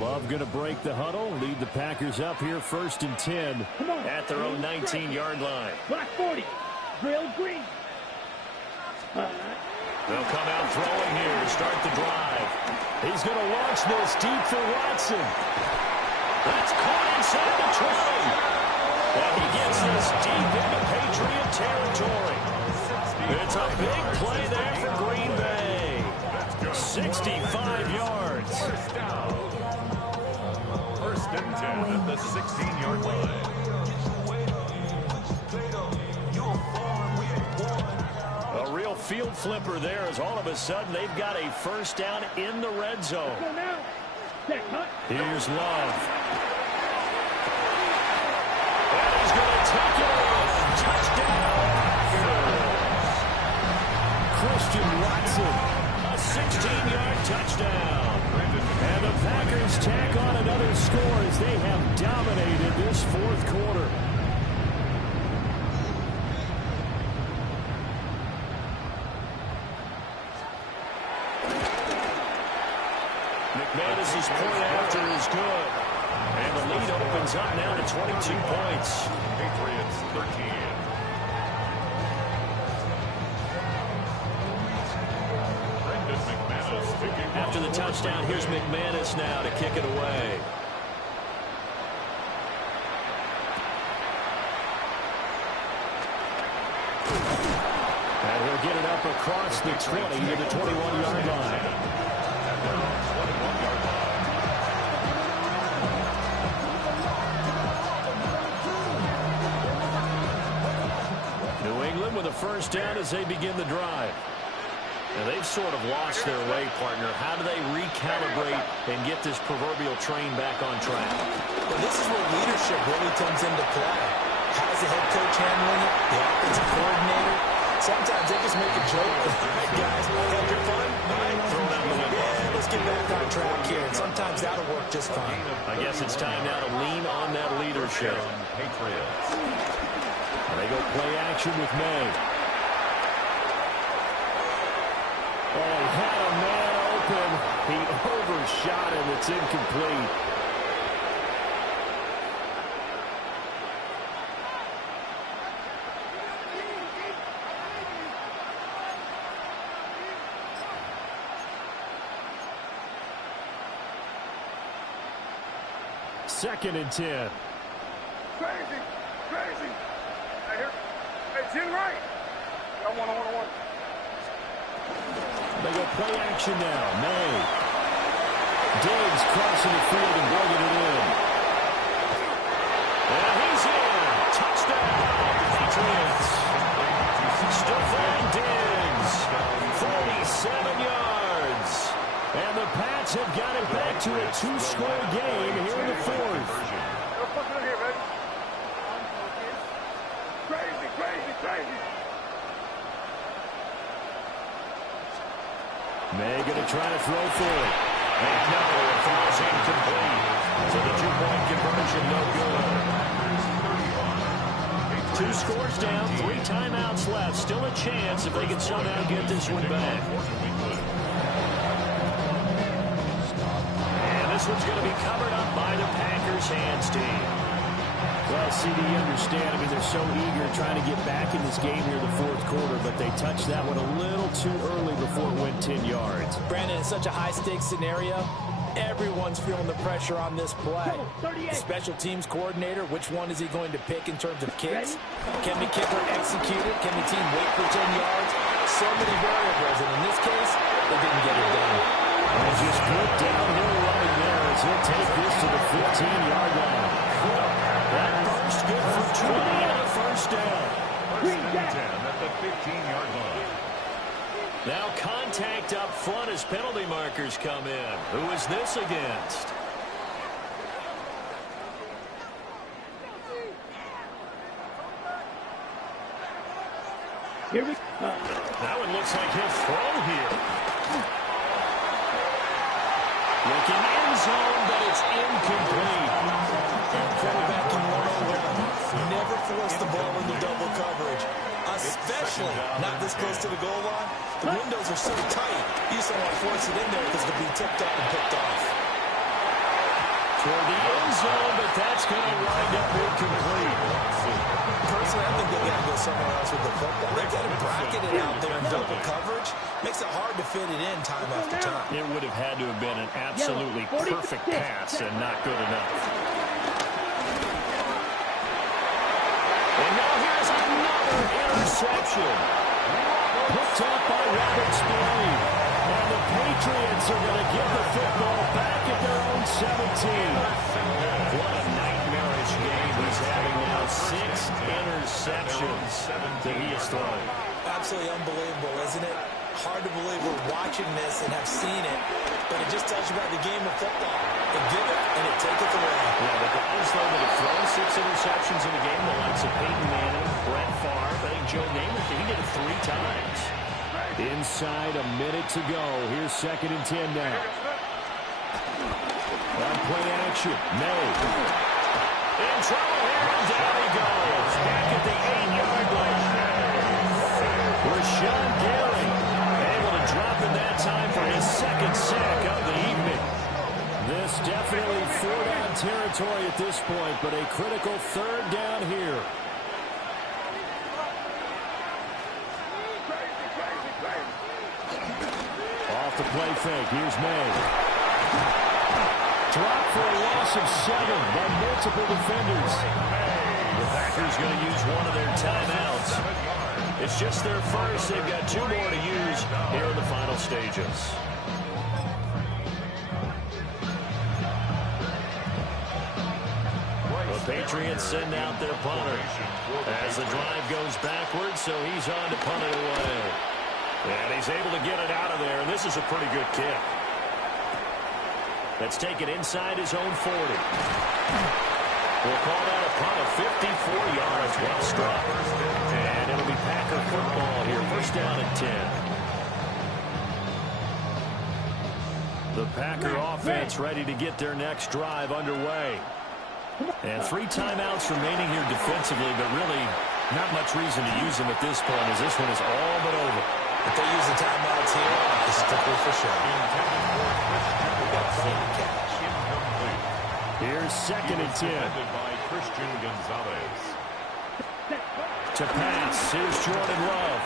Love going to break the huddle, lead the Packers up here 1st and 10 at their own 19-yard line. Black 40, grill green. They'll come out throwing here to start the drive. He's going to launch this deep for Watson. That's caught inside the 20. And he gets this deep into Patriot territory. It's a big play there for Green Bay. 65 yards. First and 10 at the 16-yard line. A real field flipper there as all of a sudden they've got a first down in the red zone. Here's Love. And he's going to take it in. Touchdown. Christian Watson, a 16-yard touchdown. And the Packers tack on another score as they have dominated this fourth quarter. McManus's point after is good. And the lead opens up now to 22 points. Patriots 13. After the touchdown, here's McManus now to kick it away. And he'll get it up across the 20 to the 21-yard line. New England with a first down as they begin the drive. And they've sort of lost their way, partner. How do they recalibrate and get this proverbial train back on track? Well, this is where leadership really comes into play. How's the head coach handling it? The offensive coordinator? Sometimes they just make a joke. All right, guys, having fun? All right, throw it out the window. Yeah, let's get back on track here. And sometimes that'll work just fine. I guess it's time now to lean on that leadership. Patriots. They go play action with May. Oh, he had a man open. He overshot him. It's incomplete. Second and 10. Crazy. I hear. It's in right. I want. They go play action now. May. Diggs crossing the field and bringing it in. And he's in. Touchdown. Patriots. Stephon Diggs. 47 yards. And the Pats have got it back to a two-score game here in the fourth. Crazy. May going to try to throw for it. And no, it falls incomplete. So the two-point conversion no good. Two scores down, 3 timeouts left. Still a chance if they can somehow get this one back. And this one's going to be covered up by the Packers hands team. Well, CD, you understand. I mean, they're so eager trying to get back in this game here in the fourth quarter, but they touched that one a little too early before it went 10 yards. Brandon, it's such a high-stakes scenario. Everyone's feeling the pressure on this play. The special teams coordinator, which one is he going to pick in terms of kicks? Can the kicker execute it? Can the team wait for 10 yards? So many variables, and in this case, they didn't get it done. And just good downhill running there as he'll take this to the 15-yard line. That first good for 20 and a first down. First and 10 at the 15-yard line. Now contact up front as penalty markers come in. Who is this against? Here we That one looks like he'll throw here. Looking end zone, but it's incomplete. Quarterbacking 101. Never force the ball into double coverage, especially not this close to the goal line. The windows are so tight, you just don't want to force it in there because it'll be tipped up and picked off. toward the end zone, but that's going to wind up incomplete. Personally, I think they've got to go somewhere else with the football. They've got to bracket it out there in double coverage. Makes it hard to fit it in time after time. It would have had to have been an absolutely perfect pass and not good enough. And now here's another interception. Picked up by Robert Spillane. And the Patriots are going to get the football back at their own 17. What a nightmarish game he's having now. 6 interceptions that he has thrown. Absolutely unbelievable, isn't it? Hard to believe we're watching this and have seen it, but it just tells you about the game of football. They give it, and it taketh away. Yeah, the guys, though, that have thrown 6 interceptions in a game, the likes of Peyton Manning, Brett Favre, I think Joe Namath, he did it 3 times. Inside a minute to go. Here's 2nd and 10 now. On play action, May. In trouble here, and down he goes. Back at the 8-yard line. Rashawn Gary able to drop it that time for his 2nd sack of the evening. This definitely 4-down territory at this point, but a critical 3rd down here. Off the play fake. Here's May. Drop for a loss of 7 by multiple defenders. The Packers going to use one of their timeouts. It's just their first. They've got 2 more to use here in the final stages. The Patriots send out their punter as the drive goes backwards, so he's on to punt it away. And he's able to get it out of there, and this is a pretty good kick. That's taken inside his own 40. We'll call that a punt of 54 yards. Well struck. And it'll be Packer football here. 1st down and 10. The Packer offense ready to get their next drive underway. And 3 timeouts remaining here defensively, but really not much reason to use them at this point, as this one is all but over. If they use the timeouts here, it's strictly for show. Here's 2nd and 10. By Christian Gonzalez. To pass. Here's Jordan Love.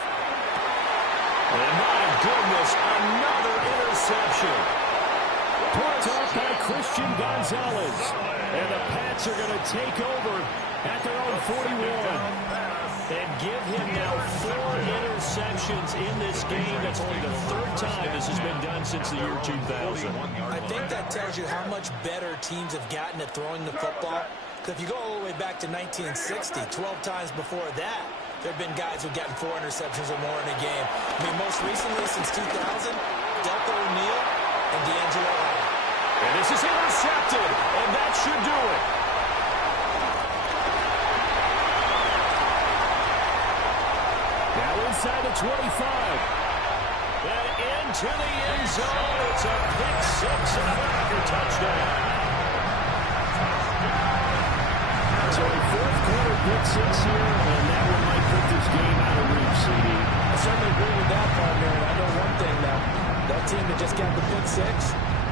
And my goodness, another interception. Picked up by Christian Gonzalez. And the Pats are going to take over at their own 41. And give him now 4 interceptions in this game. That's only the 3rd time this has been done since the year 2000. I think that tells you how much better teams have gotten at throwing the football. Because if you go all the way back to 1960, 12 times before that, there have been guys who've gotten 4 interceptions or more in a game. I mean, most recently since 2000, Delta O'Neal and D'Angelo Hall. And this is intercepted, and that should do it. Inside the 25. And into the end zone. It's a pick 6 and a Packer touchdown. So a 4th quarter pick 6 here, and that one might put this game out of reach, CD. I certainly agree with that, partner. And I know one thing now. That team that just got the pick 6,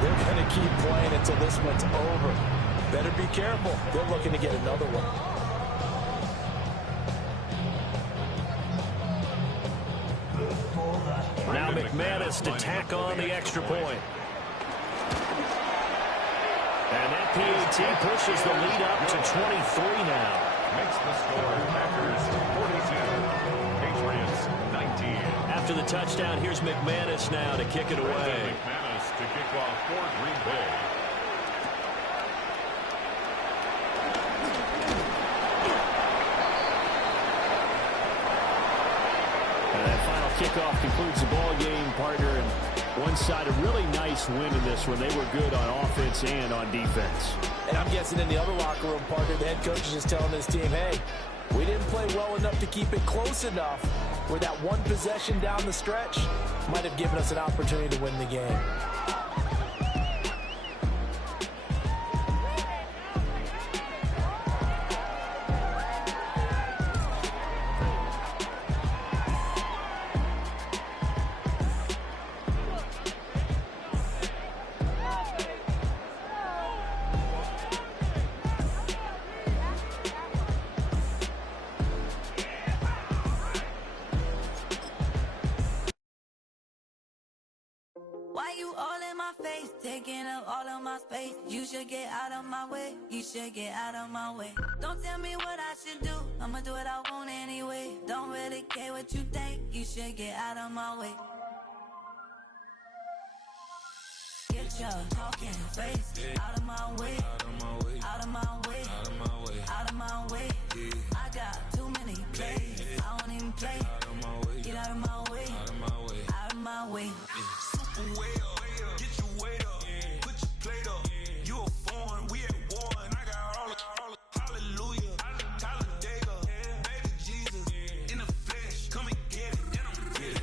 they're going to keep playing until this one's over. Better be careful. They're looking to get another one. Now McManus to tack on the extra point. And that PAT pushes the lead up to 23 now. Makes the score Packers 42, Patriots 19. After the touchdown, here's McManus now to kick it away. McManus to kick off for Green Bay. Kickoff concludes the ball game, partner, and one side a really nice win in this one. They were good on offense and on defense. And I'm guessing in the other locker room, partner, the head coach is just telling his team, hey, we didn't play well enough to keep it close enough where that one possession down the stretch might have given us an opportunity to win the game. face, taking up all of my space. You should get out of my way. You should get out of my way. Don't tell me what I should do. I'ma do what I want anyway. Don't really care what you think. You should get out of my way. Get your talking face out of my way. Out of my way. Out of my way. Out of my way. I got too many plays. I don't even play. Get out of my way. Out of my way. Out of my way. Super way up. Get your weight up. Put your plate up. You a foreign. We at war. And I got all the hallelujah. Talladega. Baby Jesus. In the flesh. Come and get it. And I'm with it.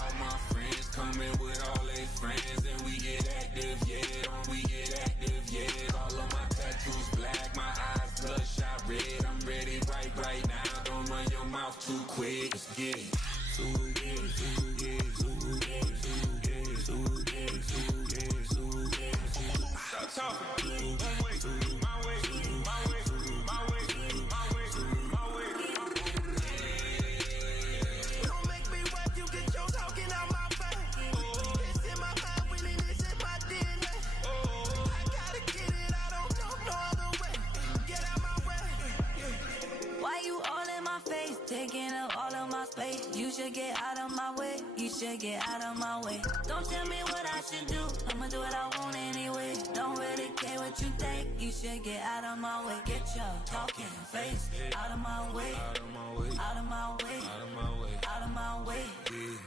All my friends coming with all their friends. And we get active, yeah. We get active, yeah. All of my tattoos black. My eyes bloodshot red. I'm ready right now. Don't run your mouth too quick. Let's get it. Stop talking. One way, my way, my way, my way, my way, my way. Don't make me rap, you get your talking out my face. It's in my mind, winning is in my DNA. I gotta get it, I don't know no other way. Get out my way. Why you all in my face, taking up all of my space? You should get out of my way. You should get out of my way. Don't tell me what I should do. I'ma do what I want anyway. Don't really care what you think. You should get out of my way. Get your talking face out of my way. Out of my way. Out of my way. Out of my way. Out of my way.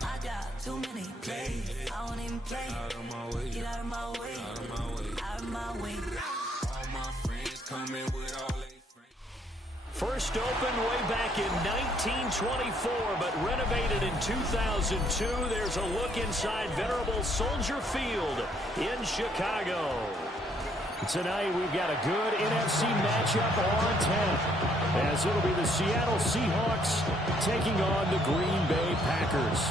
I got too many plays. I don't even play. Out of my way. Get out of my way. Out of my way. Out of my way. All my friends coming with all they friends. First opened way back in 1924, but renovated in 2002. There's a look inside venerable Soldier Field in Chicago. Tonight, we've got a good NFC matchup on tap, as it'll be the Seattle Seahawks taking on the Green Bay Packers.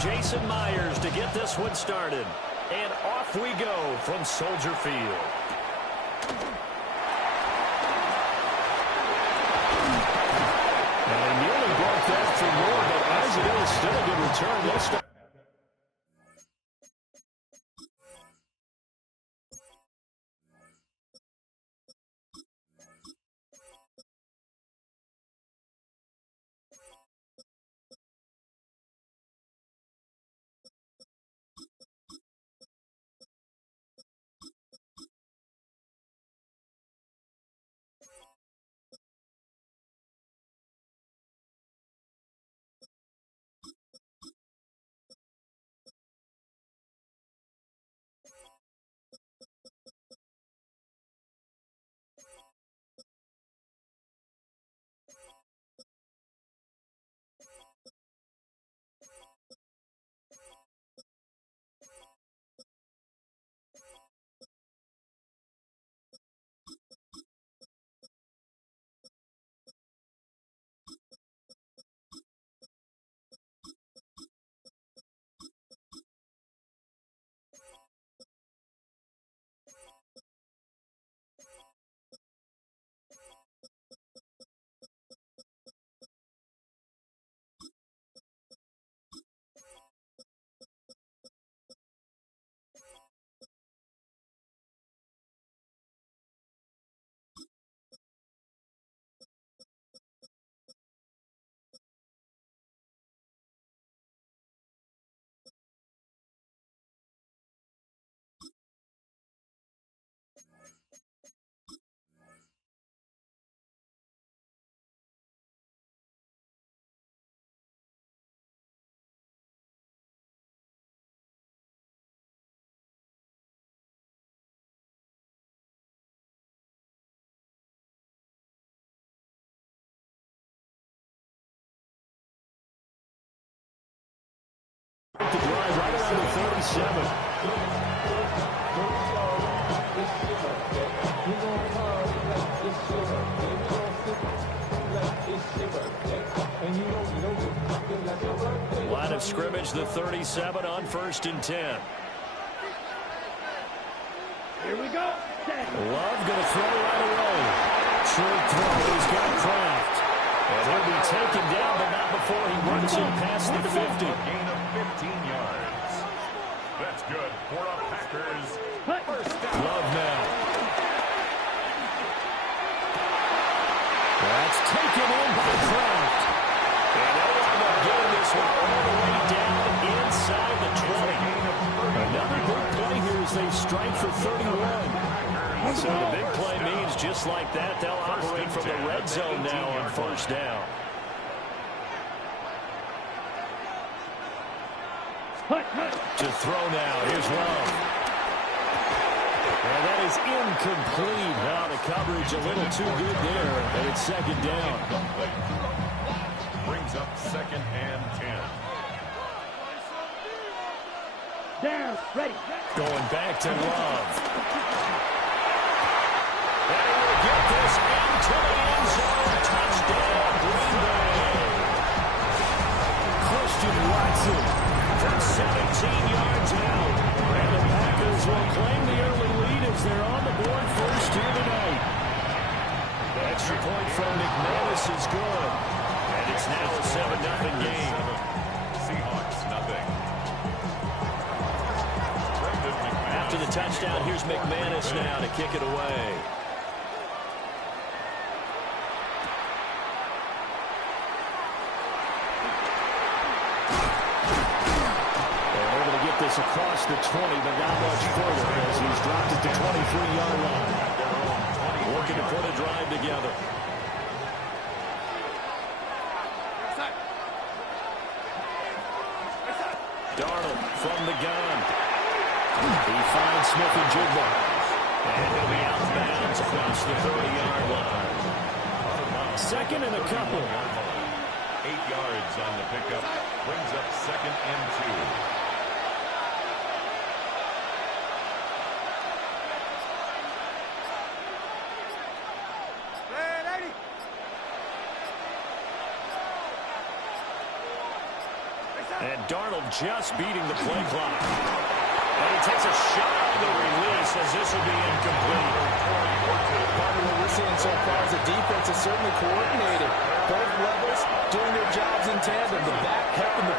Jason Myers to get this one started. And off we go from Soldier Field. And he nearly broke that for more, but as it is, still a good return. Let's start. The drive right around the 37. Line of scrimmage, the 37 on 1st and 10. Here we go. Love going to throw right away. Short throw. He's got Kraft. And he'll be taken down, but not before he runs him past the 50. Gain of 15 yards. That's good for a Packers first down. Love now. That's taken in by Kraft. And they'll wind up getting this one all the way down inside the 20. Another big play here as they strike for 31. So the big play means just like that, they'll operate from the red zone now on 1st down. To throw now, here's Love. And that is incomplete. Now the coverage a little too good there, and it's 2nd down. Brings up 2nd and 10. Down, ready. Going back to Love. And he will get this into the end zone. Touchdown, Green Bay. Christian Watson from 17 yards out. And the Packers will claim the early lead as they're on the board first here tonight. The extra point from McManus is good. And it's now a 7-0 game. Seahawks, nothing. After the touchdown, here's McManus now to kick it away. They're able to get this across the 20, but not much further as he's dropped it to 23-yard line. Looking to put a drive together. Darnold from the gun. He finds Smith and Jigba. And he'll be out of bounds across the 30-yard line. 2nd and a couple. 8 yards on the pickup. Brings up 2nd and 2. And Darnold just beating the play clock. And he takes a shot on the release as this will be incomplete. Part of what we're seeing so far is the defense is certainly coordinated. Both levels doing their jobs in tandem. The back helping the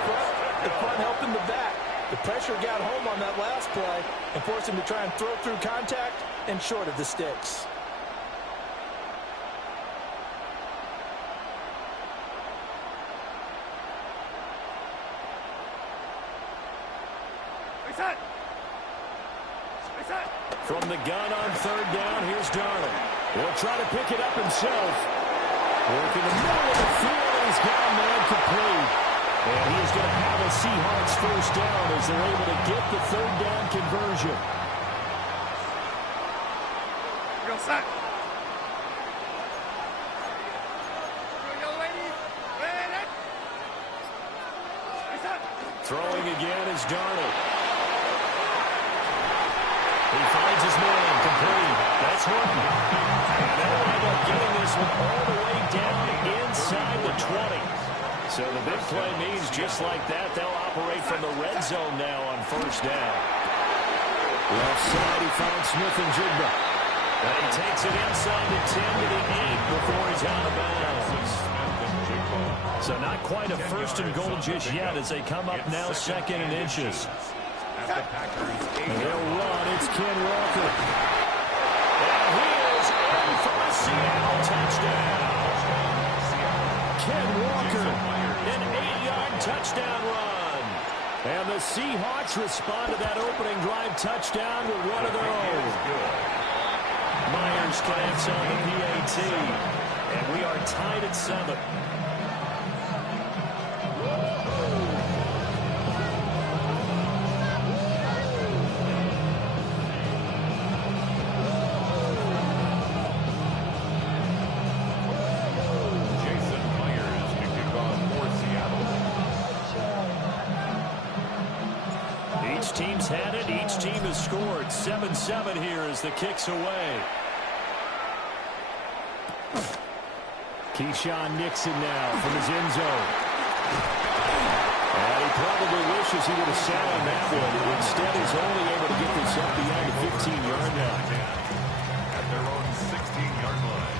front helping the back. The pressure got home on that last play and forced him to try and throw through contact and short of the sticks. From the gun on 3rd down, here's Darnold. He'll try to pick it up himself. Working the middle of the field, he's got a man complete. And he is going to have a Seahawks first down as they're able to get the 3rd down conversion. Go set. Throwing again is Darnold. He finds his man, complete. That's one. And they'll wind up getting this one all the way down inside the 20. So the big play means just like that, they'll operate from the red zone now on 1st down. Left side, he finds Smith and Jigba. And he takes it inside the 10 to the 8 before he's out of bounds. So not quite a 1st and goal just yet as they come up now 2nd and inches. And they'll run. It's Ken Walker. And he is in for a Seattle touchdown. Ken Walker, an 8-yard touchdown run. And the Seahawks respond to that opening drive touchdown with one of their own. Myers connects on the PAT. And we are tied at 7. Each team's had it. Each team has scored. 7-7 here as the kick's away. Keyshawn Nixon now from his end zone. And he probably wishes he would have sat on that one. Instead, he's only able to get this up beyond the 15-yard line. At their own 16-yard line.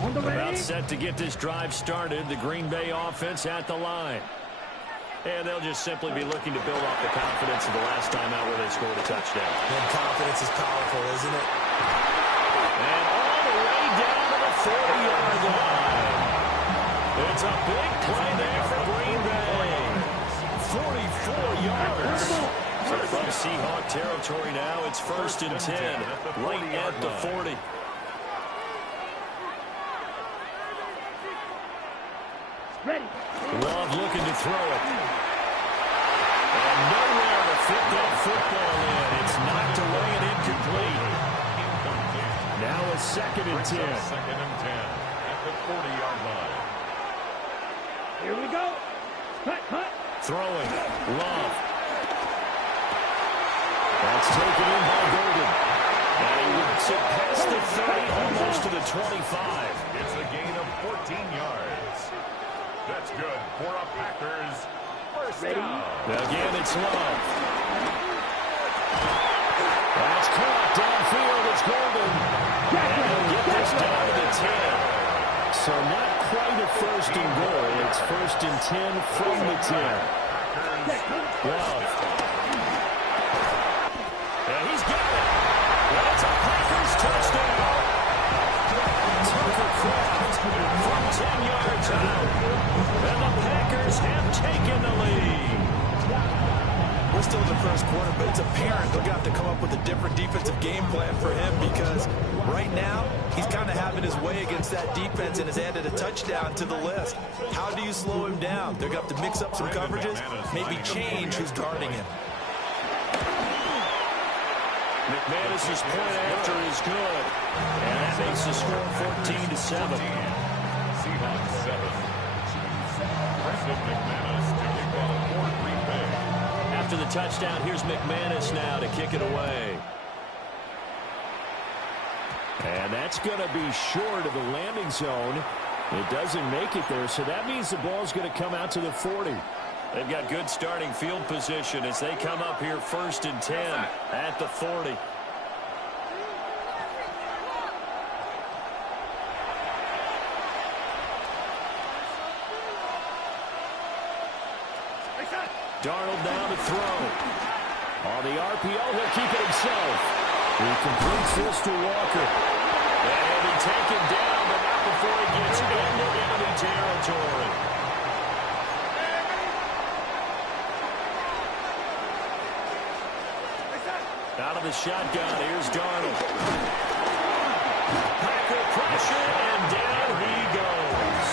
On the ready. About set to get this drive started. The Green Bay offense at the line. And they'll just simply be looking to build off the confidence of the last time out where they scored a touchdown. And confidence is powerful, isn't it? And all the way down to the 40-yard line. It's a big play there for Green Bay. 44 yards. So from Seahawk territory now, it's 1st and 10. Right at the 40. Ready. Love looking to throw it. And nowhere to fit that football in. It's knocked away and incomplete. Now a 2nd and 10. 2nd and 10 at the 40-yard line. Here we go. Cut. Throwing. Love. That's taken in by Golden. And he whips it past the 30, almost to the 25. It's a gain of 14 yards. That's good for a Packers first down. Again, it's Love. That's caught downfield. It's Golden. And he'll get this down to the 10. So not quite a 1st and goal. It's 1st and 10 from the 10. Love. And he's got it. That's a Packers touchdown. Tucker Kraft from 10 yards out. And the Packers have taken the lead. We're still in the first quarter, but it's apparent they're going to have to come up with a different defensive game plan for him because right now he's kind of having his way against that defense and has added a touchdown to the list. How do you slow him down? They're going to have to mix up some coverages, maybe change who's guarding him. McManus's point after is good. And that makes the score 14-7. Seahawks 7. Preston McManus to kick off for Green Bay. After the touchdown, here's McManus now to kick it away. And that's going to be short of the landing zone. It doesn't make it there, so that means the ball's going to come out to the 40. They've got good starting field position as they come up here 1st and 10 at the 40. Darnold down to throw. On the RPO, he'll keep it himself. He completes this to Walker. And he'll be taken down, but not before he gets into enemy territory. Out of the shotgun, here's Darnold. Packer pressure, and down he goes.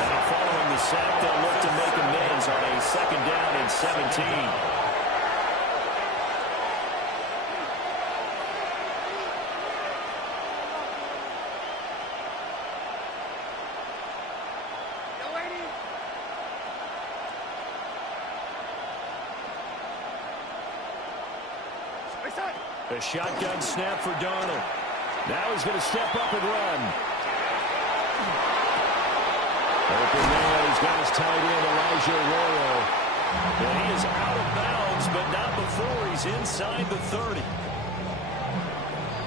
Now following the sack, they'll look to make amends on a 2nd down and 17. A shotgun snap for Darnold. Now he's going to step up and run. Open there. He's got his tight end, Elijah Arroyo. And he is out of bounds, but not before he's inside the 30.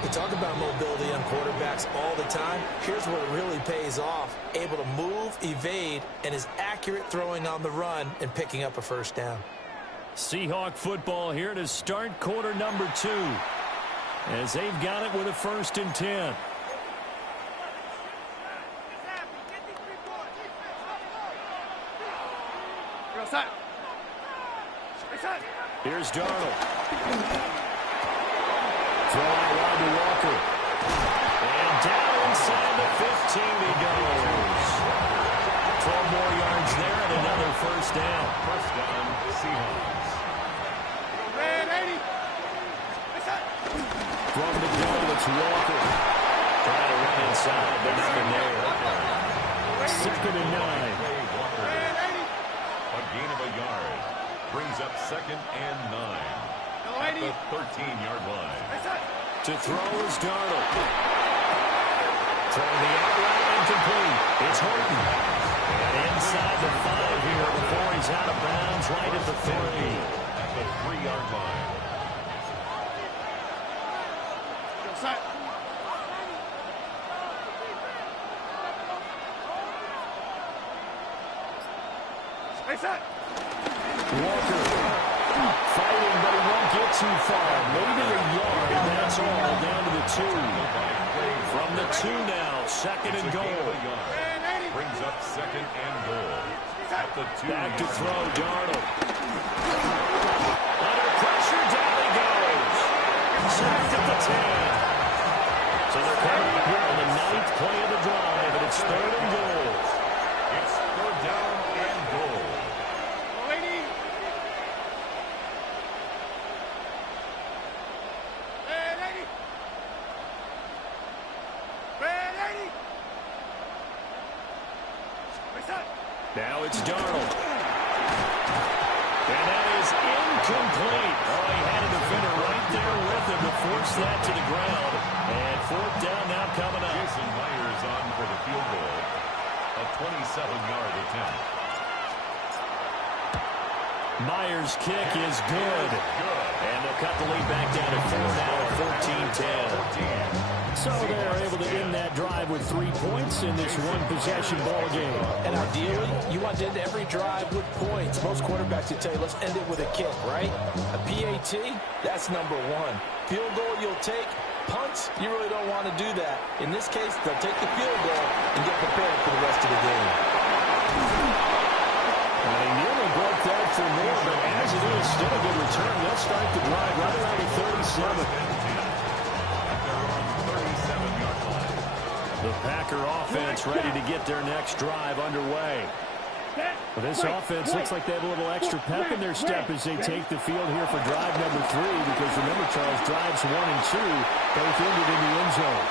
We talk about mobility on quarterbacks all the time. Here's where it really pays off. Able to move, evade, and is accurate throwing on the run and picking up a 1st down. Seahawk football here to start quarter number 2. As they've got it with a 1st and 10. Here's Darnold. Throw out wide to Walker. And down inside the 15 he goes. 12 more yards there and another 1st down. 1st down, Seahawks. From the gun, it's Walker. Trying to run inside, but nothing there. 2nd and 9. A gain of a yard. Brings up 2nd and 9. At the 13-yard line. To throw is Darnold. Throwing the out route incomplete. It's Horton. And inside the 5 here before he's out of bounds right at the 3. At the 3-yard line. Go set. Stay set. Walker fighting, but he won't get too far. Maybe a yard, and that's all. Down to the 2. From the 2 now, 2nd and goal. Brings up 2nd and goal. At the 2. Back to throw, Darnold. Under pressure, down he goes. Sacked at the 10. So they're coming up here on the 9th play of the drive, and it's 3rd and goal. It's 3rd down and goal. Now it's Darnold. And that is incomplete. Oh, he had a defender right there with him to force that to the ground. And 4th down now coming up. Jason Myers on for the field goal. A 27-yard attempt. Myers' kick is good. And they'll cut the lead back down to 4 now at 14-10. So they're able to end that drive with 3 points in this one-possession ball game. And ideally, you want to end every drive with points. Most quarterbacks would tell you, let's end it with a kick, right? A PAT, that's number 1. Field goal you'll take. Punts, you really don't want to do that. In this case, they'll take the field goal and get prepared for the rest of the game. Well, they nearly broke that for more, but as it is, still a good return. They'll start the drive right around the 37. The Packer offense ready to get their next drive underway. Well, this offense looks like they have a little extra pep in their step as they take the field here for drive number 3, because remember, Charles, drives 1 and 2 both ended in the end zone.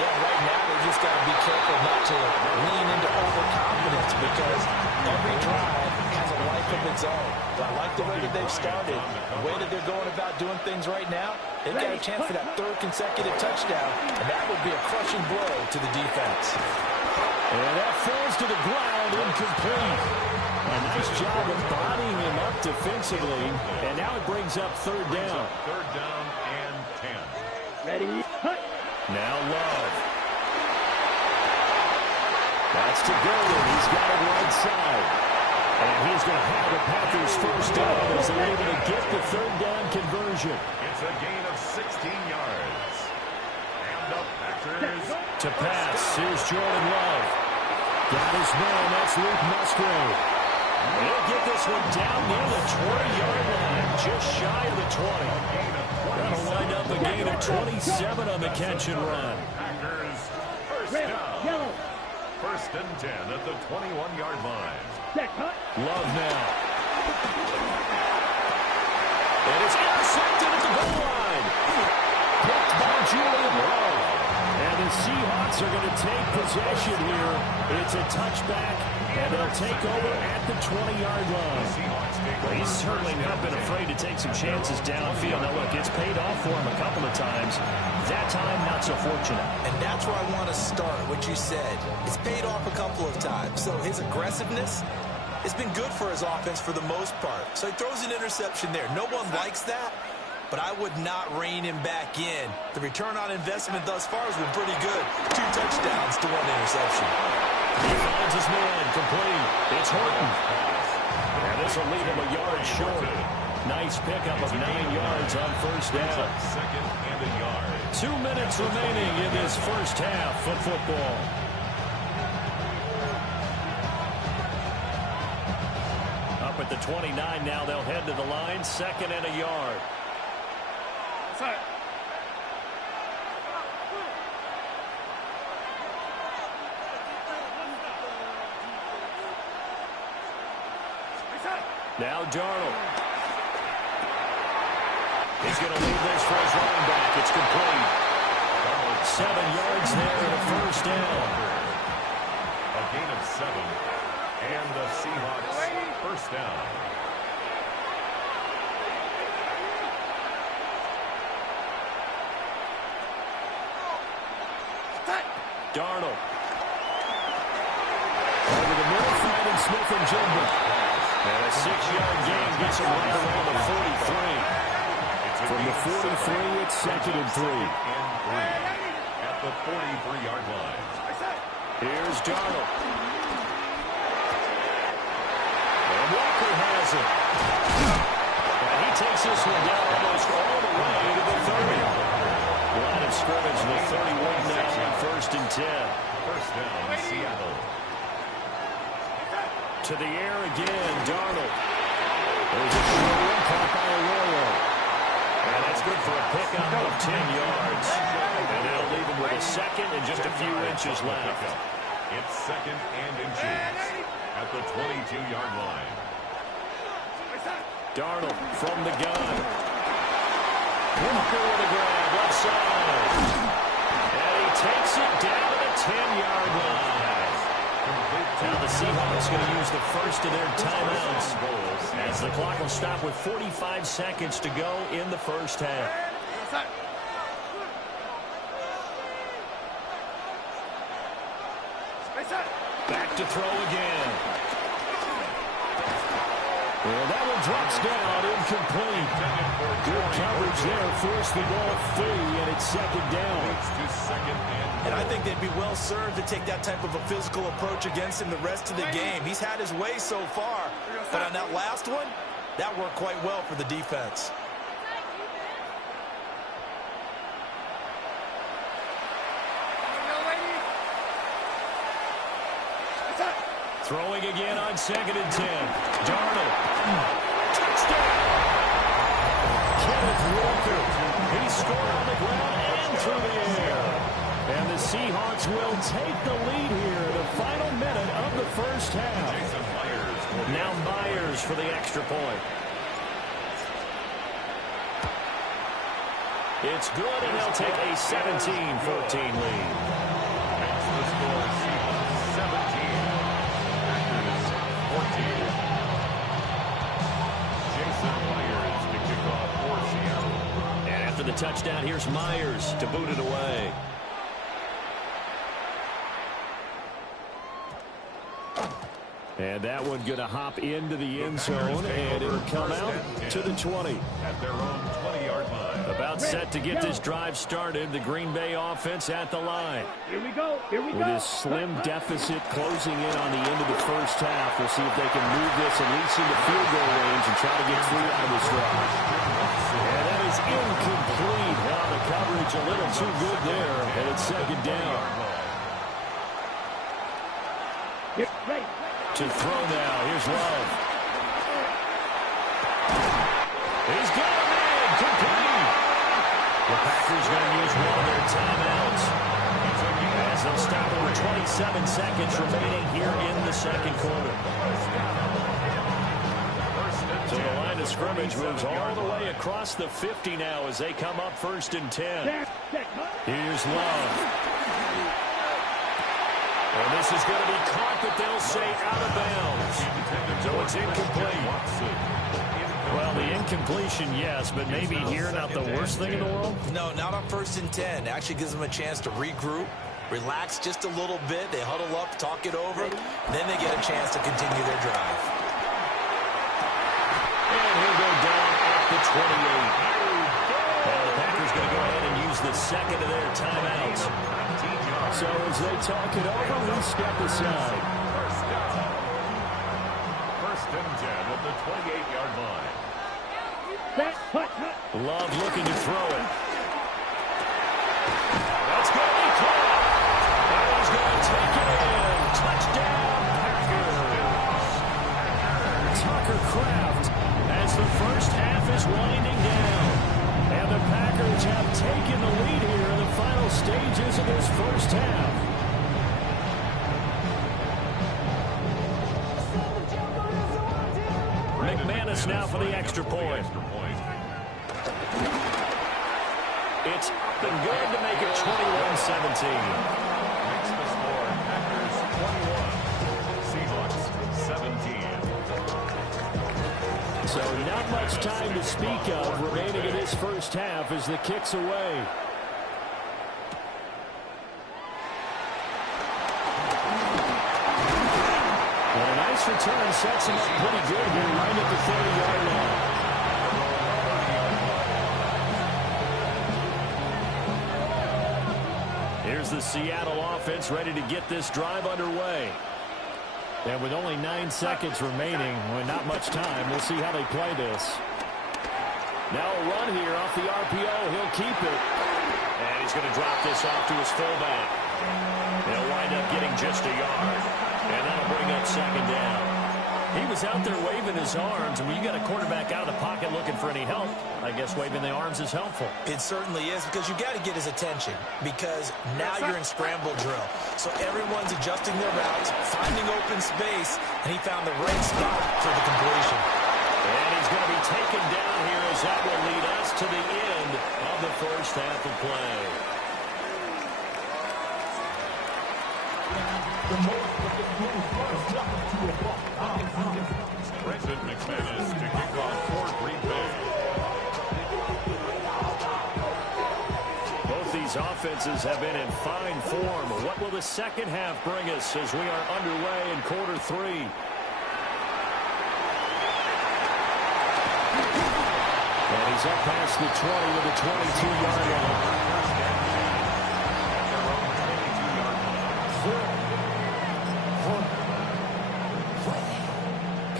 Yeah, right now they just got to be careful not to lean into overconfidence, because every drive has a life of its own. But I like the way that they've started, the way that they're going about doing things right now. They've got a chance for that 3rd consecutive touchdown, and that would be a crushing blow to the defense. And that falls to the ground, incomplete. A nice job of bodying him up defensively, and now it brings up 3rd down. 3rd down and 10. Ready? Hut. Now Love. That's to Gurley. He's got it right side. And he's going to have the Packers first down as they're able to get the 3rd down conversion. It's a gain of 16 yards. And the Packers to pass. Here's Jordan Love. Got his man. That's Luke Musgrave. He'll get this one down near the 20-yard line, just shy of the 20. That'll wind up a gain of 27 on the catch and run. Packers first down. 1st and 10 at the 21-yard line. Love now. And it's intercepted at the goal line. Picked by Julian Love. And the Seahawks are going to take possession here. It's a touchback, and they'll take over at the 20-yard line. Well, he's certainly not been afraid to take some chances downfield. Now, look, it's paid off for him a couple of times. That time, not so fortunate. And that's where I want to start, what you said. It's paid off a couple of times. So his aggressiveness has been good for his offense for the most part. So he throws an interception there. No one likes that, but I would not rein him back in. The return on investment thus far has been pretty good. 2 touchdowns to 1 interception. He finds his man, complete. It's Horton. And this will leave him a yard short. Nice pickup of 9 yards on first down. 2nd and a yard. 2 minutes remaining in this first half of football. Up at the 29 now, they'll head to the line. 2nd and a yard. Now Darnold. He's going to leave this for his running back. It's complete. 7 yards there and a first down. A gain of 7. And the Seahawks first down. Darnold. Over the middle Smith and Jigba. And a 6-yard gain gets him right around the 43. From the 43, it's 2nd and 3. At the 43-yard line. Here's Darnold. And Walker has it. And he takes this one down almost all the way to the 30. Line of scrimmage, the 31 now on 1st and 10. First down, Seattle. To the air again, Darnold. There's a short one caught by Arroyo. And that's good for a pickup of 10 yards. And they'll leave him with a second and just a few inches left. It's 2nd and inches at the 22-yard line. Darnold from the gun. Walker with a grab, left side. And he takes it down to the 10-yard line. Now the Seahawks going to use the first of their timeouts as the clock will stop with 45 seconds to go in the first half. Back to throw again. And that one drops down, incomplete. Good coverage there, forced the ball free, and it's 2nd down. And I think they'd be well served to take that type of a physical approach against him the rest of the game. He's had his way so far, but on that last one, that worked quite well for the defense. Throwing again on 2nd and 10. Darnold. Touchdown! Kenneth Walker. He scored on the ground and through the air. And the Seahawks will take the lead here in the final minute of the first half. Now Myers for the extra point. It's good, and they'll take a 17-14 lead. That's the score. Seahawks 17. Packers 14. Jason Myers to kick off for Seattle. And after the touchdown, here's Myers to boot it away. And that one going to hop into the end zone, and it'll come out to the 20. At their own 20-yard line. About set to get this drive started. The Green Bay offense at the line. Here we go. Here we go. With his slim deficit closing in on the end of the first half, we'll see if they can move this at least into field goal range and try to get 3 out of this drive. And that is incomplete. Well, the coverage a little too good there, and it's 2nd down. Get ready. To throw now. Here's Love. He's got him in. Complete. The Packers going to use one of their timeouts as they'll stop with 27 seconds remaining here in the second quarter. So the line of scrimmage moves all the way across the 50 now as they come up 1st and 10. Here's Love. And this is going to be caught, but they'll say out of bounds. So it's incomplete. Well, the incompletion, yes, but maybe here not the worst thing in the world? No, not on 1st and 10. Actually gives them a chance to regroup, relax just a little bit. They huddle up, talk it over, then they get a chance to continue their drive. And he'll go down at the 28. Well, the Packers going to go ahead and use the second of their timeouts. So as they talk it over, we step aside. First and 10 at the 28-yard line. Love looking to throw it. That's going to be caught. And he's going to take it in. Touchdown, Packers. Tucker Kraft as the first half is winding down. And the Packers have taken the lead here in the final stages of this first half. McManus now for the extra point. It's up and good to make it 21-17. Makes the score Packers 21, Seahawks 17. So not much time to speak of remaining in this first half as the kick's away. And a nice return sets him up pretty good here, right at the 30-yard line. Here's the Seattle offense ready to get this drive underway. And with only 9 seconds remaining, with not much time, we'll see how they play this. Now a run here off the RPO. He'll keep it. And he's going to drop this off to his fullback. He'll wind up getting just a yard. And that'll bring up second down. He was out there waving his arms, and when you got a quarterback out of the pocket looking for any help, I guess waving the arms is helpful. It certainly is, because you got to get his attention, because now you're in scramble drill. So everyone's adjusting their routes, finding open space, and he found the right spot for the completion. And he's going to be taken down here, as that will lead us to the end of the first half of play. Brendan McManus to kick off for Green Bay. Both these offenses have been in fine form. What will the second half bring us as we are underway in quarter 3? And he's up past the 20 to the 22-yard line.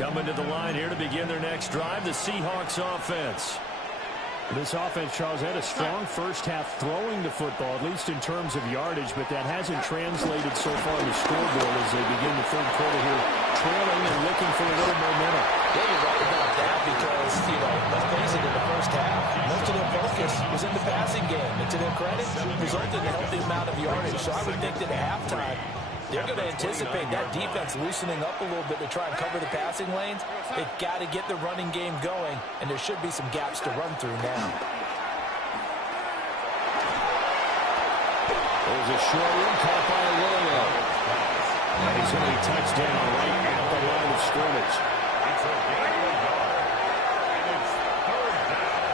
Coming to the line here to begin their next drive, the Seahawks offense. This offense, Charles, had a strong first half throwing the football, at least in terms of yardage, but that hasn't translated so far on the scoreboard as they begin the third quarter here, trailing and looking for a little momentum. Yeah, you're right about that because, let's face it, in the first half, most of their focus was in the passing game. And to their credit, resulted in a healthy amount of yardage. So I would think that at halftime, they're going to anticipate that defense loosening up a little bit to try and cover the passing lanes. They've got to get the running game going, and there should be some gaps to run through now. There's a short one caught by Arroyo. And he's going to be touchdown right at the line of scrimmage. It's a gain of a yard. And it's third down.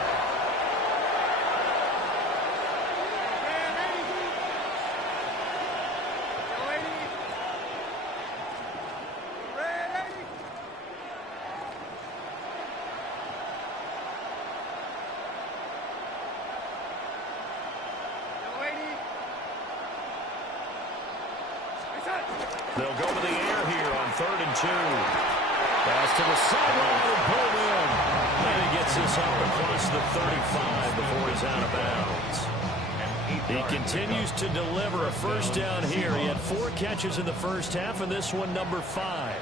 They'll go to the air here on 3rd and 2. Pass to the sideline and pulled in. And he gets this up across the 35 before he's out of bounds. He continues to deliver a first down here. He had 4 catches in the first half, and this one number 5.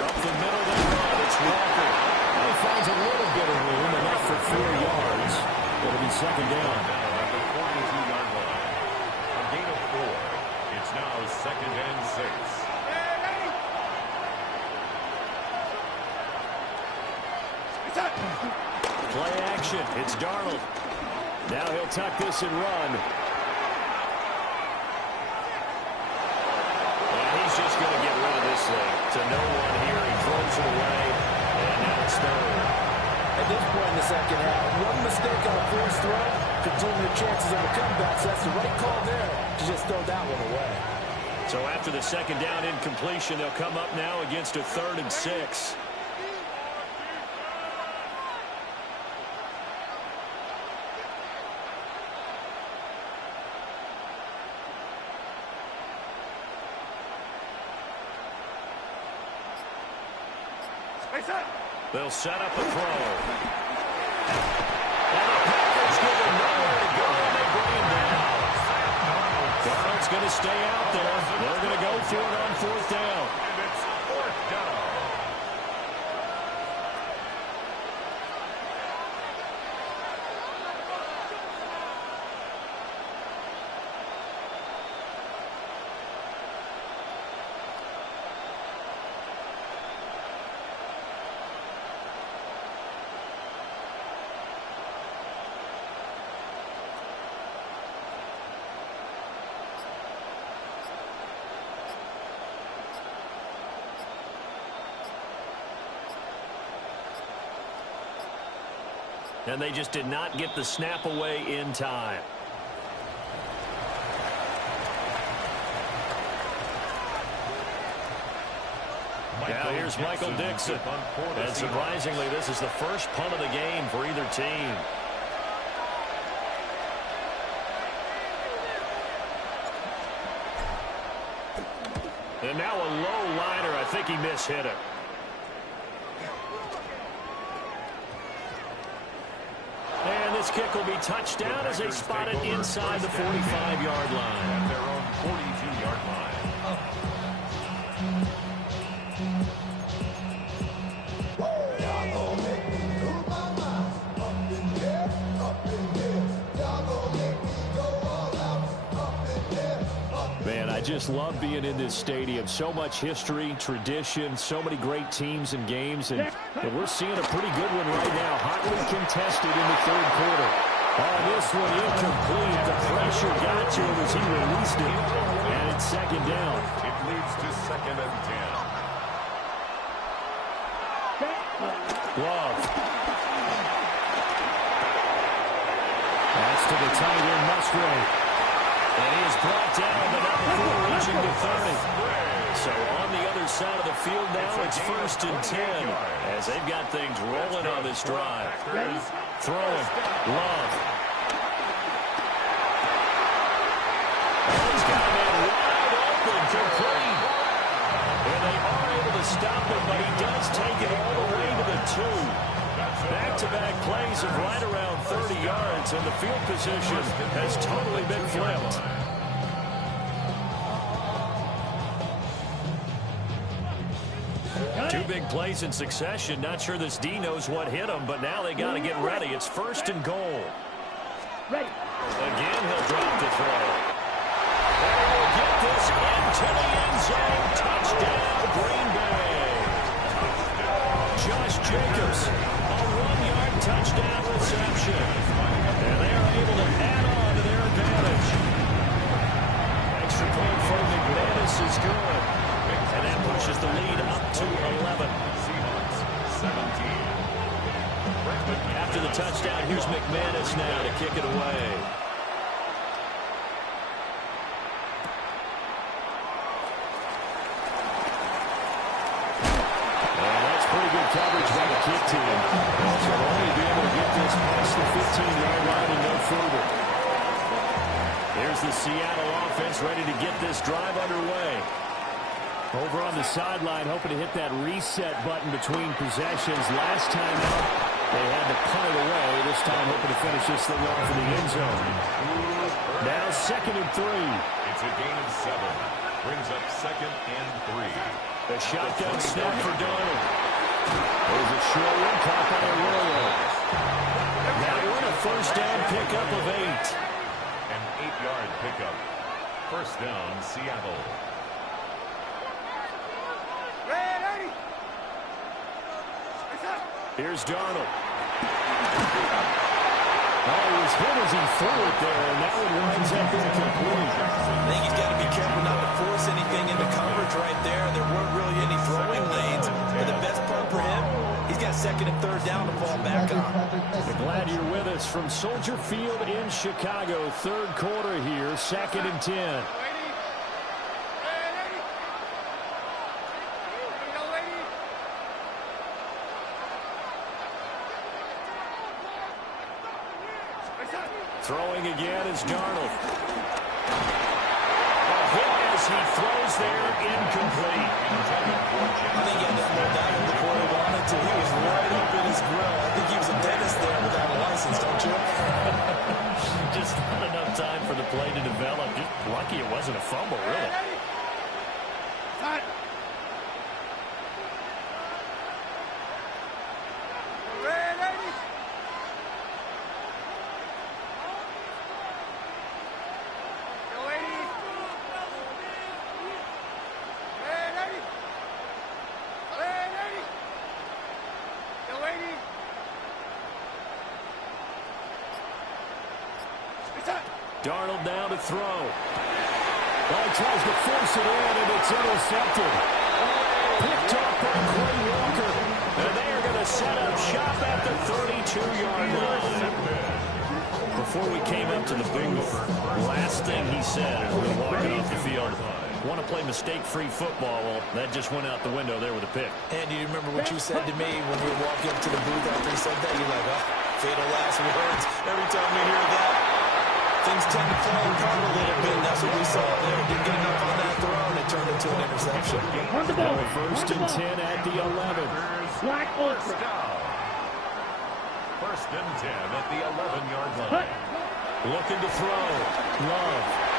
Up the middle they run. It's Walker. Now he finds a little bit of room, enough for 4 yards. It'll be second down. 42-yard line. A gain of 4. It's now 2nd and 6. Play action. It's Darnold. Now he'll tuck this and run. And he's just going to get rid of this thing. To no one here. He throws it away. And now it's 3rd. At this point in the second half, one mistake on a forced throw could turn their chances of a comeback. So that's the right call there to just throw that one away. So after the second down incompletion, they'll come up now against a 3rd and 6. They'll set up a throw. And the Packers give him nowhere to go, and they bring him down. Darnold's going to stay out there. They're going to go for it on 4th down. And it's 4th down. And they just did not get the snap away in time. Now here's Michael Dixon. And surprisingly, this is the first punt of the game for either team. And now a low liner. I think he mishit it. And this kick will be touched down as they spot it inside the 45-yard line. At their own 42-yard line. Man, I just love being in this stadium. So much history, tradition, so many great teams and games, and we're seeing a pretty good one right now. Hotly contested in the third quarter. Oh, this one incomplete. The pressure got to him as he released it, and it's second down. It leads to 2nd and 10. Love. That's to the tight end, Musgrave. And he is brought down, but not before reaching the 30. So on the other side of the field now, it's 1st and 10 as they've got things rolling on this drive. Throwing. Love. He's got a man wide open, complete. And they are able to stop him, but he does take it all the way to the 2. Back-to-back plays of right around 30 yards, and the field position has totally been flipped. Two big plays in succession. Not sure this D knows what hit him, but now they got to get ready. It's 1st and goal. Ready. Again, he'll drop the throw. And he'll get this into the end zone. Touchdown, Green Bay. Josh Jacobs, a 1-yard touchdown reception. And they are able to add on to their advantage. Extra point for McManus is good. And that pushes the lead up to 11. Seahawks 17. After the touchdown, here's McManus now to kick it away. And that's pretty good coverage by the kick team. So they'll only be able to get this past the 15-yard line and no further. Here's the Seattle offense ready to get this drive underway. Over on the sideline, hoping to hit that reset button between possessions. Last time out, they had to punt it away. This time, hoping to finish this thing off in the end zone. Now 2nd and 3. It's a gain of 7. Brings up 2nd and 3. The shotgun snap for Darnold. There's a short one caught by Arroyo. Now we're in a 1st down pickup of 8. An 8-yard pickup. 1st down, Seattle. Here's Darnold. Oh, he was hit as he threw it there, and that one winds up incomplete. I think he's got to be careful not to force anything into coverage right there. There weren't really any throwing lanes. But the best part for him, he's got 2nd and 3rd down to fall back on. We're glad you're with us from Soldier Field in Chicago. 3rd quarter here, 2nd and 10. Throwing again is Darnold. A hit as he throws there, incomplete. I think he had that more down before he wanted to. He was right up in his grill. I think he was a dentist there without a license, don't you? Just not enough time for the play to develop. Just lucky it wasn't a fumble, really. Darnold now to throw. Well, he tries to force it in, and it's intercepted. Picked up by Quay Walker. And they are going to set up shop at the 32-yard line. Before we came up to the booth, last thing he said as we were walking off the field, want to play mistake-free football. Well, that just went out the window there with a pick. And you remember what you said to me when we were walking up to the booth after he said that? You're like, oh, fatal last words. Every time we hear that, things tend to fall apart a little bit. That's what we saw there. Didn't get enough on that throw, and it turned into an interception. On the ball. First and 10 at the 11. Black ultra. First and 10 at the 11-yard line. Looking to throw. Love.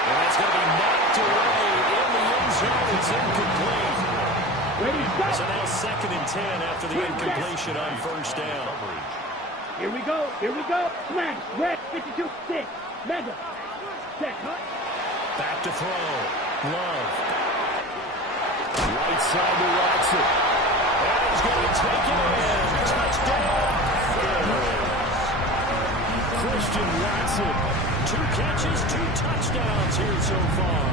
And that's going to be knocked away in the end zone. It's incomplete. Ready, set. So now second and 10 after the incompletion on first down. Here we go. Here we go. Smash. Red. 52-6. Mega. Set. Back to throw. Love. Right side to Watson. And he's going to take it in. Touchdown. Christian Watson. 2 catches, 2 touchdowns here so far.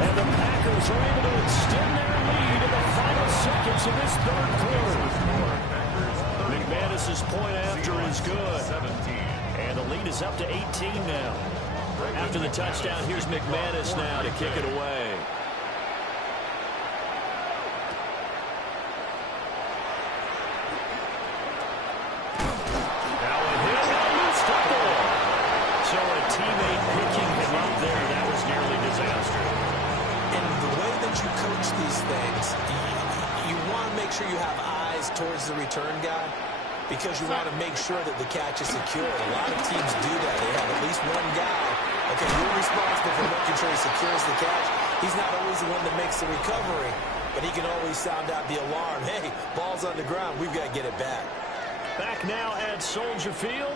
And the Packers are able to extend their lead in the final seconds of this third quarter. McManus's point after is good. And the lead is up to 18 now. After the touchdown, here's McManus now to kick it away. So a teammate picking him up there, that was nearly disaster. And the way that you coach these things, you want to make sure you have eyes towards the return guy because you want to make sure that the catch is secure. A lot of teams do that. They have at least one guy. Okay, you're responsible for making sure he secures the catch. He's not always the one that makes the recovery, but he can always sound out the alarm. Hey, ball's on the ground. We've got to get it back. Back now at Soldier Field.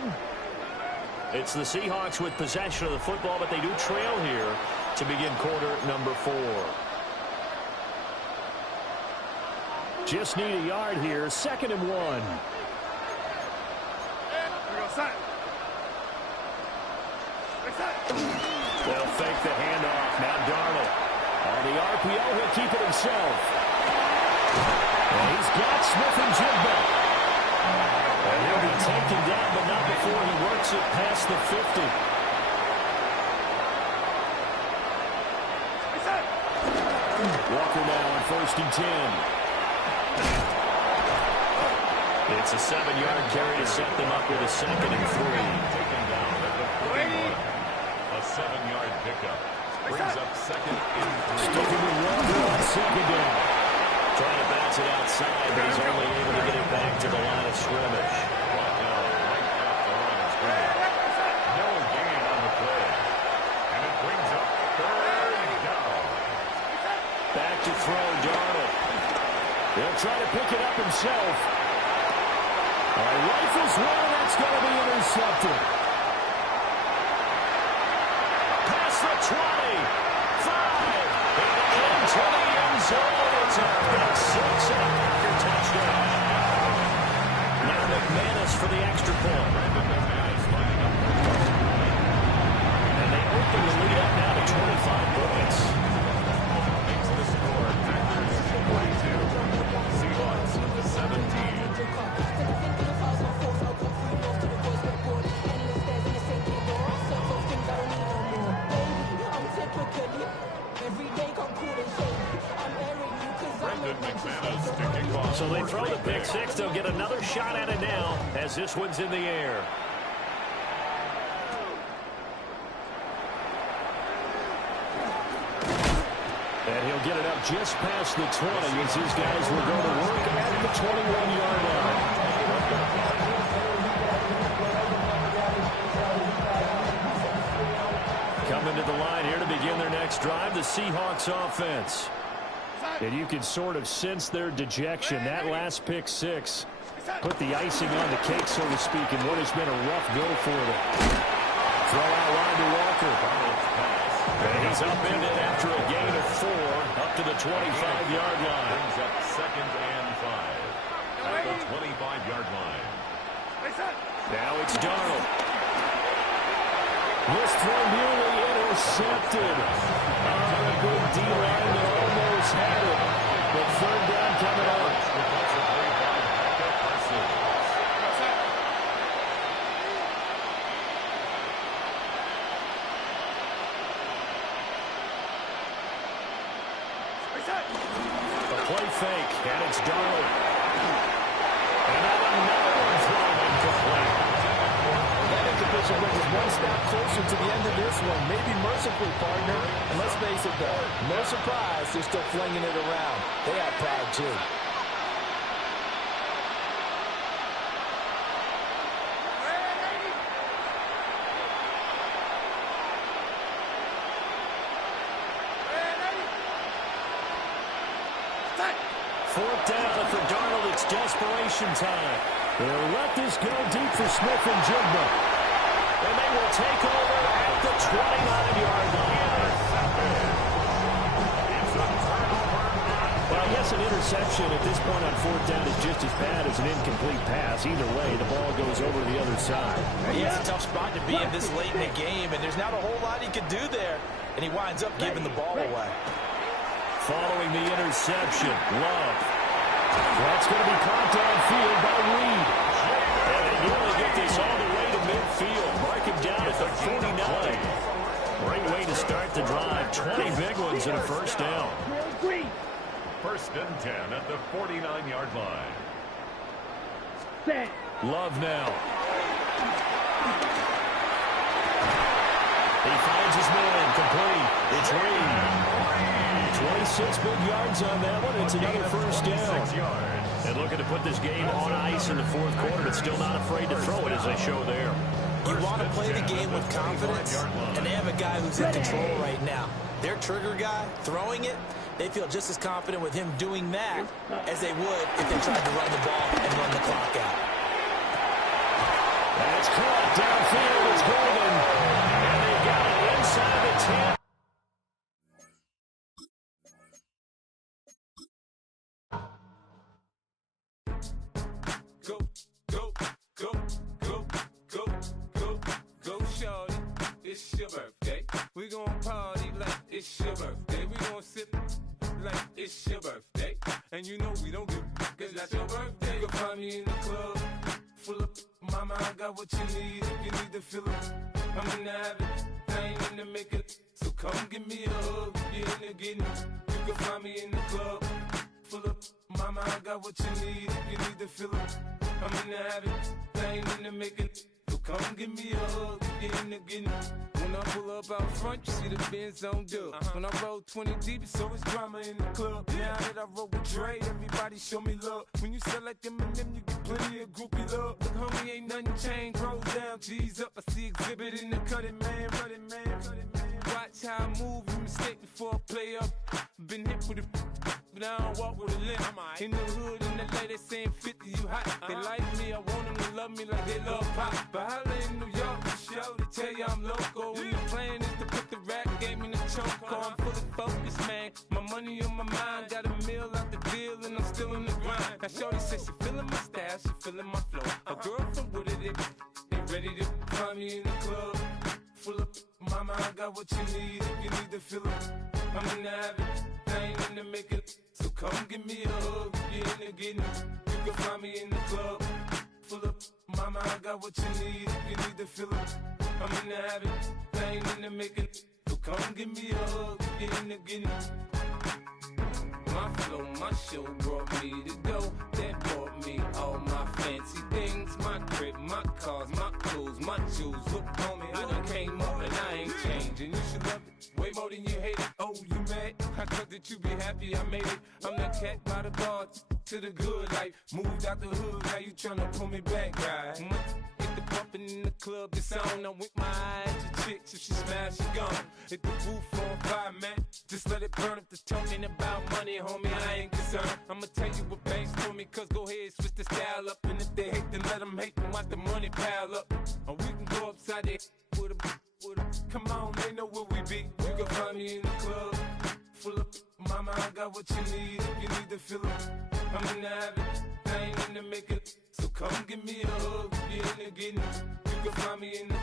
It's the Seahawks with possession of the football, but they do trail here to begin quarter number 4. Just need a yard here. 2nd and 1. They'll fake the handoff. Now Darnold. On the RPO, he'll keep it himself. And he's got Smith and Jaypac. And he'll be taken down, but not before he works it past the 50. Walker now on 1st and 10. It's a 7-yard carry to set them up with a 2nd and 3. Taken down at the 41. A 7-yard pickup. Brings up 2nd and 3. Sticking with Walker on 2nd down. Trying to bounce it outside, but he's only able to get it back to the line of scrimmage. Brought down right at the line of scrimmage. No gain on the play. And it brings up 3rd down. Back to throw, Darnold. He'll try to pick it up himself. Rifles one, that's going to be intercepted. Past the 20. 5. And into the end zone. It's a big 6 and a Packer touchdown. Now McManus for the extra point. And they open the lead up now to 25 points. Makes the score Packers 42. Seahawks 17. So they throw the pick 6. They'll get another shot at it now as this one's in the air. And he'll get it up just past the 20 as his guys will go to work at the 21-yard line. Coming to the line here to begin their next drive, the Seahawks offense. And you can sort of sense their dejection. That last pick 6 put the icing on the cake, so to speak, in what has been a rough go for them. Throw out line to Walker. And he's upended after a gain of 4 up to the 25-yard line. Brings up 2nd and 5 at the 25-yard line. Now it's Darnold. This throw nearly intercepted. A good D-line that almost had it. But 3rd down coming up. play fake, and it's Darnold. And now another one thrown incomplete. That incomplete brings us one step closer to the end of this one. Maybe mercifully, partner. And let's face it, though, no surprise they're still flinging it around. They have pride, too. Fourth down, and for Darnold, it's desperation time. They'll let this go deep for Smith and Jigba. And they will take over at the 29-yard line. Well, I guess an interception at this point on fourth down is just as bad as an incomplete pass. Either way, the ball goes over to the other side. It's a tough spot to be in this late in the game, and there's not a whole lot he could do there. And he winds up giving the ball away. Following the interception, Love. That's going to be caught downfield by Reed. And they nearly get this all the way to midfield. Mark him down at the 49. Great way to start the drive. 20 big ones and a first down. First and 10 at the 49-yard line. Love now. He finds his man, complete. It's Reed. 26 big yards on that one. It's another first down. And looking to put this game on ice in the fourth quarter, but still not afraid to throw it as they show there. You want to play the game with confidence, and they have a guy who's in control right now. Their trigger guy, throwing it, they feel just as confident with him doing that as they would if they tried to run the ball and run the clock out. That's caught downfield. It's Golden. And they got it inside the 10. Go, go, go, go, go, go, go, shorty. It's your birthday. We gon' party like it's your birthday. We gon' sip like it's your birthday. And you know we don't give cause that's your birthday. You'll find me in the club, full of mama, I got what you need. If you need to fill it, I'm in the habit, I ain't in the making. So come give me a hug, you're in the getting. You can find me in the club, full of mama, I got what you need. If you need to fill it, I'm in the habit, I ain't in the making. So come give me a hug, you're in the getting. When I pull up out front, you see the Benz on dub. When I roll 20 deep, it's always drama in the club. Now that I roll with Dre, everybody show me love. When you sell like them and them, you get plenty of groupie love. Look, homie, ain't nothing changed. Roll down, G's up. I see exhibit in the cutting, man. Running, man. Watch how I move, you mistake before I play up. Been hit with a but I don't walk with a limp. In the hood, in the lady saying 50, you hot. They like me, I want them to love me like they love pop. But holla in New York, for show, they tell you I'm local. When the plan is to put the rap game in the choke. I'm fully focused, man. My money on my mind, got a meal out the deal, and I'm still in the grind. Now shorty says she feeling my style, she feeling my flow. A girl from Wooded, they ready to find me in the club. Full of mama, I got what you need. If you need to fill it, I'm in the habit, I ain't in the making. So come give me a hug, you're in the getting. You can find me in the club, full of mama, I got what you need. If you need to fill it, I'm in the habit, I ain't in the making. So come give me a hug, you're in the getting. My flow, my show brought me to go. That brought me all my fancy things. My crib, my cars, my clothes, my shoes. Look, homie, I done came up and I ain't changing. You should love it way more than you hate it. Oh, you mad? I thought that you be happy I made it. I'm that cat by the bar to the good life. Moved out the hood, now you tryna pull me back, right? Get the bumpin' in the club, it's on. I'm with my eyes to chicks. If she smash, she gone. Hit the roof on fire, man. Just let it burn. If they're talking about money, homie, I ain't concerned. I'ma tell you what banks told me, cause go ahead, switch the style up. And if they hate, then let them hate, then watch the money pile up. Or we can go upside there with a. Come on, they know where we be. You can find me in the club, full of mama, I got what you need. If you need to fill it, I'm in the habit, I ain't in the making. So come give me a hug, you're in the getting. You can find me in the